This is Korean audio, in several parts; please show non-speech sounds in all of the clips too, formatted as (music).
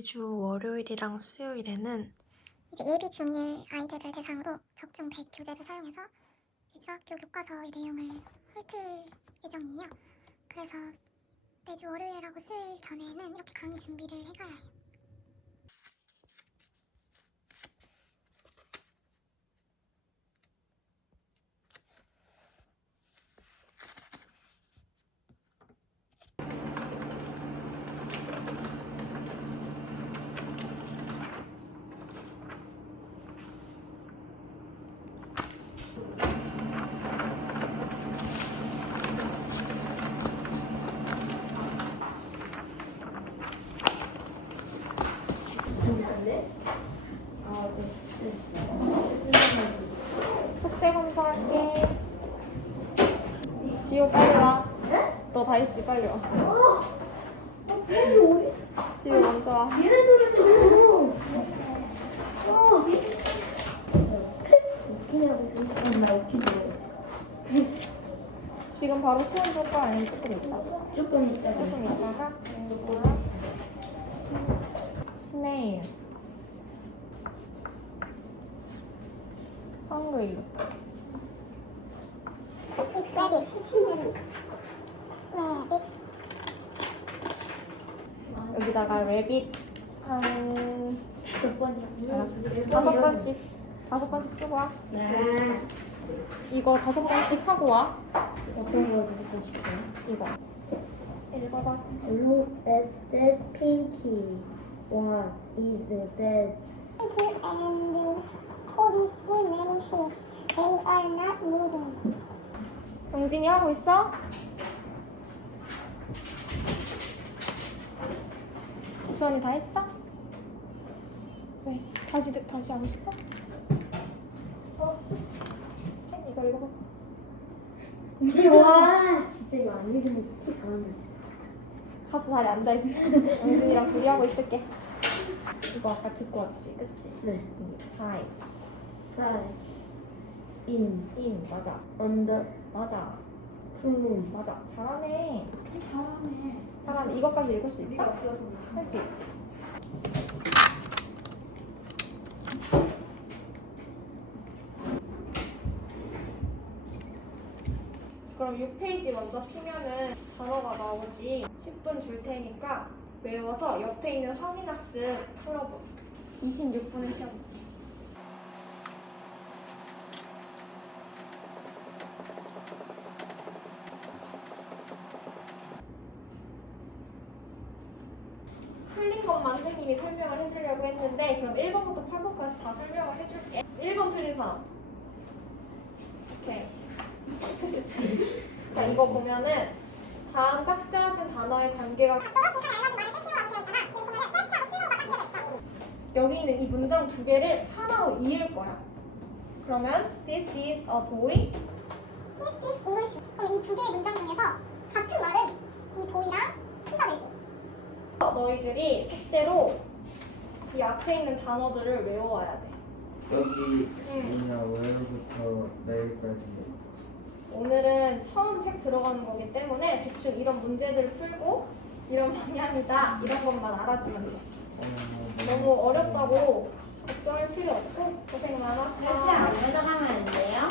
매주 월요일이랑 수요일에는 이제 예비 중1 아이들을 대상으로 적중 100 교재를 사용해서 이제 중학교 교과서의 내용을 훑을 예정이에요. 그래서 매주 월요일하고 수요일 전에는 이렇게 강의 준비를 해가야 해요. 숙제 검사할게. 지호 빨리 와. 너 다 했지? 빨리 와. 지호 먼저 와. 지금 바로 시험 볼 거야? 아니면 조금 있다가? 조금 있다. 조금 있다가? 스네일. Hungry. rabbit. rabbit. 여기다가 rabbit 한 다섯 번. 다섯 번씩 다섯 번씩 쓰고 와. 네. 이거 다섯 번씩 하고 와. 어떤 거 듣고 싶어요? 이거. 읽어봐. Look at that pinky. What is that? Pinky and Kobe see many fish. They are not moving. 동진이 하고 있어? 수원이 다 했어? 왜? 다시 듣- 다시 하고 싶어? 이거 읽어봐. 와, 진짜 이거 안 읽으면 티 강한다 진짜. 가서 자리에 앉아 있어. 영진이랑 둘이 하고 있을게. 이거 아까 듣고 왔지, 그치? 네. 하이, In. 인 맞아, Under. 맞아, Plume. 맞아. 잘하네. 잘하네. 잘하네. 이것까지 읽을 수 있어? 할 수 있지. 그럼 6페이지 먼저 피면은 단어가 나오지. 10분 줄 테니까 외워서 옆에 있는 확인 학습 풀어보자. 26분의 시험. 틀린 것만 선생님이 설명을 해주려고 했는데 그럼 1번부터 8번까지 다 설명을 해줄게 1번 틀린 사람 오케이 (laughs) 자 이거 보면은 다음 짝지어진 단어의 관계가 여기 있는 이 문장 두 개를 하나로 이을 거야 그러면 This is a boy He speaks English. 그럼 이 두 개의 문장 중에서 같은 말은 이 되지. 너희들이 숙제로 이 앞에 있는 단어들을 외워와야 돼 여기 응. 뭐냐 월요일부터 내일까지 오늘은 처음 책 들어가는 거기 때문에 대충 이런 문제들을 풀고 이런 방향이다 이런 것만 알아주면 돼. 어, 너무 어렵다고 걱정할 필요 없고 고생 많았어. 가져가면 안 돼요?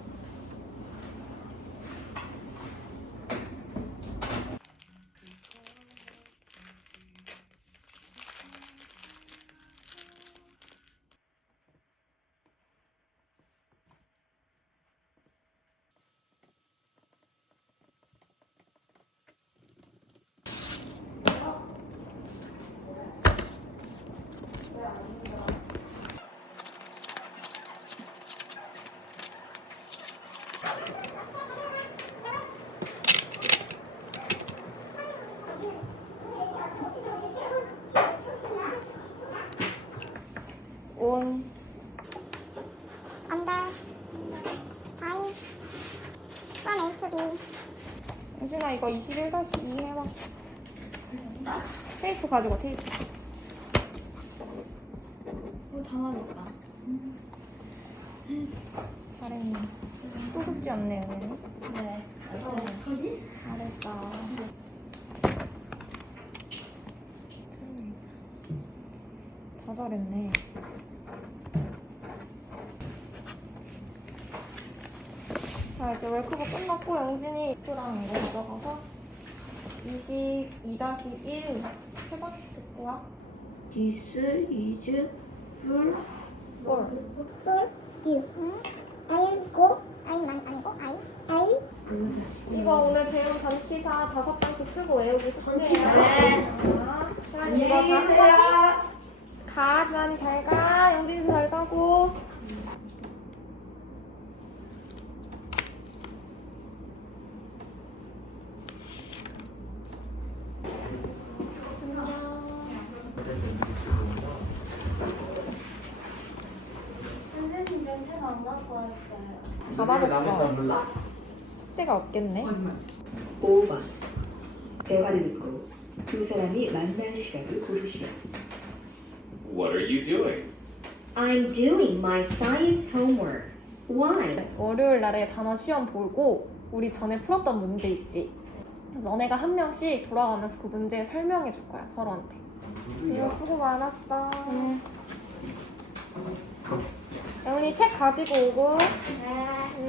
영진아 이거 21-2 해봐. 테이프 가지고 테이프. 어, 당황했다. 잘했네. 또 숙제 없네 오늘. 네. 어떡하지? 잘했어. 다 잘했네. 자 이제 웰크가 끝났고 영진이 이랑 이거 가져가서 22-1세 번씩 듣고 와. This is your 뭘? 유. 아이고. 아이만 아니고 아이. 아이. 이거 오늘 배운 전치사 다섯 번씩 쓰고 외우기. 네. 자, 주한이 이거 다한 거지? 가, 주한이 잘 가. 영진이도 잘 가고. 다 맞았어. 몰라? 숙제가 없겠네. 5번 대화를 듣고 두 사람이 만날 시간을 고르시오. What are you doing? I'm doing my science homework. Why? 월요일 날에 단어 시험 보고 우리 전에 풀었던 문제 있지. 그래서 너네가 한 명씩 돌아가면서 그 문제 설명해 줄 거야 서로한테. 이거 수고 많았어. 응. 영은이 책 가지고 오고. 응,